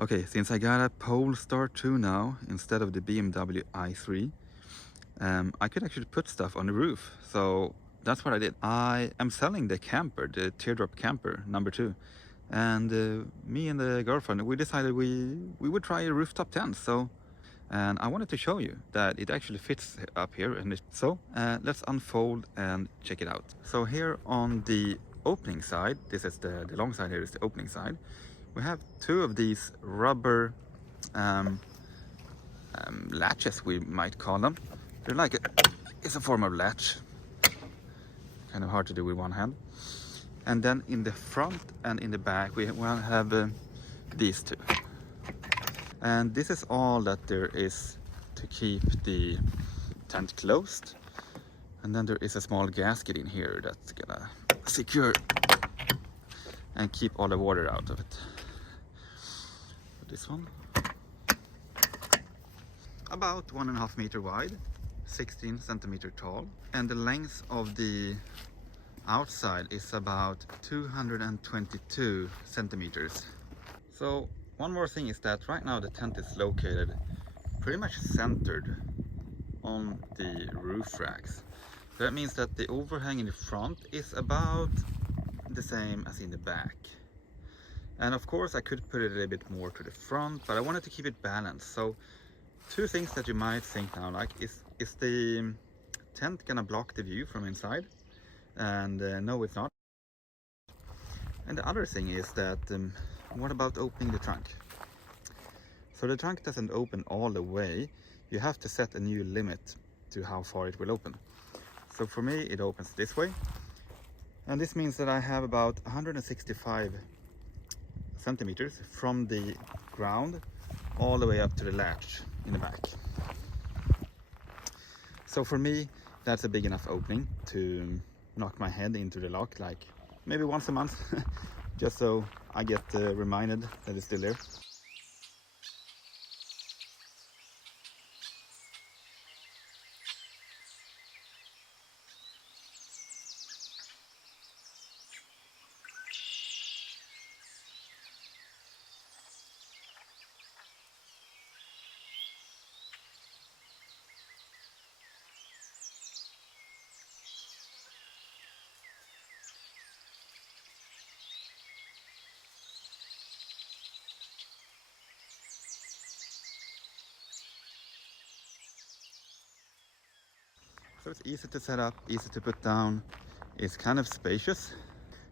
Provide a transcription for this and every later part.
Okay, since I got a Polestar 2 now instead of the BMW i3, I could actually put stuff on the roof. So that's what I did. I am selling the camper, the teardrop camper number 2. And me and the girlfriend, we decided we would try a rooftop tent. And I wanted to show you that it actually fits up here. Let's unfold and check it out. So here on the opening side, this is the long side, here is the opening side. We have 2 of these rubber latches, we might call them. They're like it's a form of latch, kind of hard to do with one hand. And then in the front and in the back we will have these 2. And this is all that there is to keep the tent closed. And then there is a small gasket in here that's gonna secure and keep all the water out of it. This one, about 1.5 meter wide, 16 centimeter tall, and the length of the outside is about 222 centimeters. So one more thing is that right now the tent is located pretty much centered on the roof racks. So that means that the overhang in the front is about the same as in the back. And of course I could put it a little bit more to the front, but I wanted to keep it balanced. So 2 things that you might think now, like, is the tent gonna block the view from inside? And no, it's not. And the other thing is that, what about opening the trunk? So the trunk doesn't open all the way. You have to set a new limit to how far it will open. So for me, it opens this way. And this means that I have about 165 centimeters from the ground all the way up to the latch in the back. So for me, that's a big enough opening to knock my head into the lock, like maybe once a month, just so I get reminded that it's still there. So it's easy to set up, easy to put down. It's kind of spacious.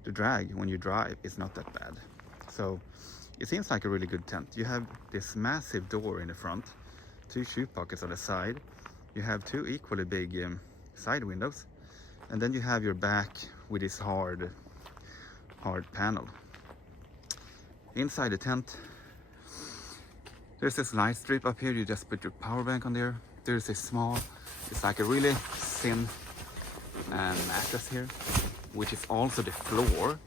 The drag when you drive is not that bad. So it seems like a really good tent. You have this massive door in the front, 2 shoe pockets on the side. You have 2 equally big side windows. And then you have your back with this hard panel. Inside the tent, there's this light strip up here. You just put your power bank on there. There's a small, it's like a really thin mattress here, which is also the floor.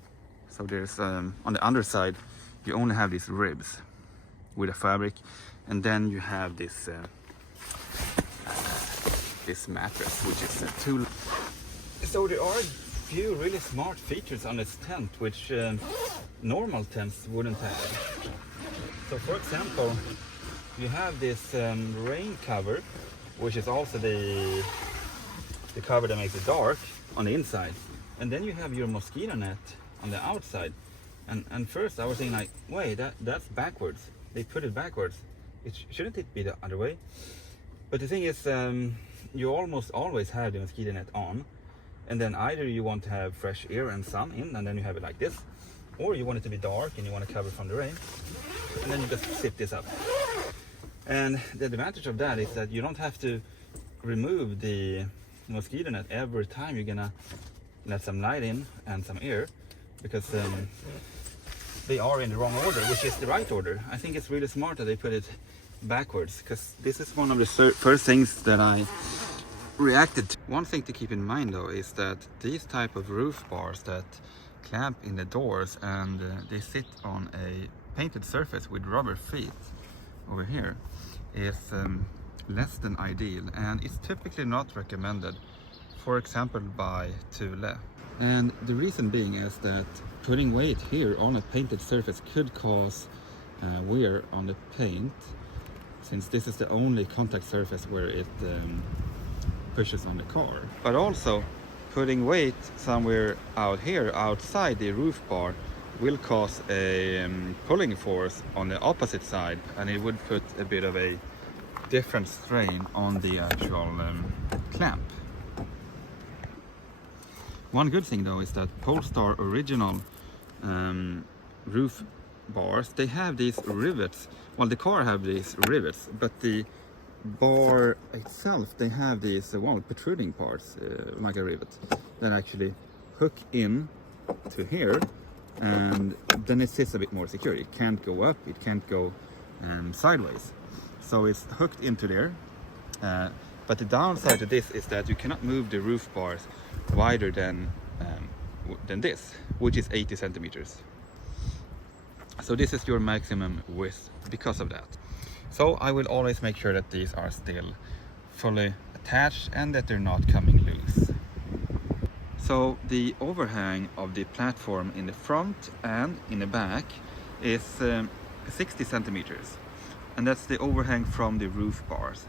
So there's on the underside you only have these ribs with a fabric, and then you have this this mattress, which is a tool. So there are a few really smart features on this tent which normal tents wouldn't have. So for example, you have this rain cover, which is also the cover that makes it dark on the inside. And then you have your mosquito net on the outside. And first I was thinking, like, wait, that's backwards. They put it backwards. Shouldn't it be the other way? But the thing is, you almost always have the mosquito net on. And then either you want to have fresh air and sun in, and then you have it like this. Or you want it to be dark and you want to cover from the rain. And then you just zip this up. And the advantage of that is that you don't have to remove the mosquito net every time you're gonna let some light in and some air, because they are in the wrong order, which is the right order. I think it's really smart that they put it backwards, because this is one of the first things that I reacted to. One thing to keep in mind though is that these type of roof bars that clamp in the doors, and they sit on a painted surface with rubber feet over here, is less than ideal, and it's typically not recommended, for example by Thule. And the reason being is that putting weight here on a painted surface could cause wear on the paint, since this is the only contact surface where it pushes on the car. But also putting weight somewhere out here outside the roof bar will cause a pulling force on the opposite side, and it would put a bit of a different strain on the actual clamp. One good thing though is that Polestar original roof bars, they have these rivets. Well, the car have these rivets, but the bar itself, they have these protruding parts like a rivet that actually hook in to here, and then it sits a bit more secure. It can't go up, it can't go sideways, so it's hooked into there. But the downside to this is that you cannot move the roof bars wider than this, which is 80 centimeters. So this is your maximum width because of that. So I will always make sure that these are still fully attached and that they're not coming loose. So the overhang of the platform in the front and in the back is 60 centimeters, and that's the overhang from the roof bars.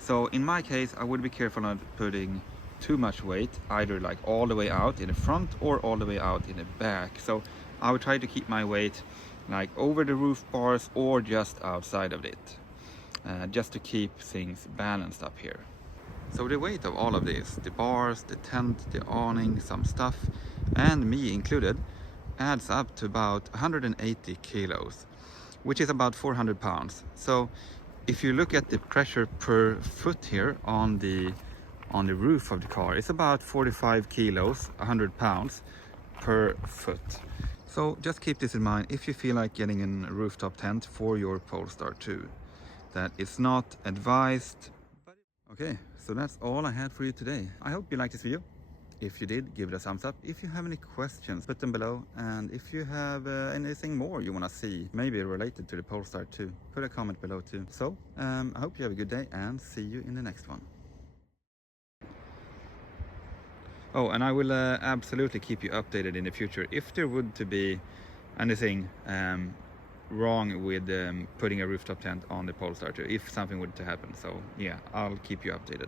So in my case, I would be careful not putting too much weight, either like all the way out in the front or all the way out in the back. So I would try to keep my weight like over the roof bars or just outside of it, just to keep things balanced up here. So the weight of all of this, the bars, the tent, the awning, some stuff, and me included, adds up to about 180 kilos, which is about 400 pounds. So if you look at the pressure per foot here on the roof of the car, it's about 45 kilos, 100 pounds per foot. So just keep this in mind if you feel like getting a rooftop tent for your Polestar 2. That it's not advised. Okay, so that's all I had for you today. I hope you liked this video. If you did, give it a thumbs up. If you have any questions, put them below. And if you have anything more you want to see, maybe related to the Polestar 2, put a comment below too. So I hope you have a good day and see you in the next one. Oh, and I will absolutely keep you updated in the future if there would to be anything wrong with putting a rooftop tent on the Polestar 2, if something would to happen. So yeah, I'll keep you updated.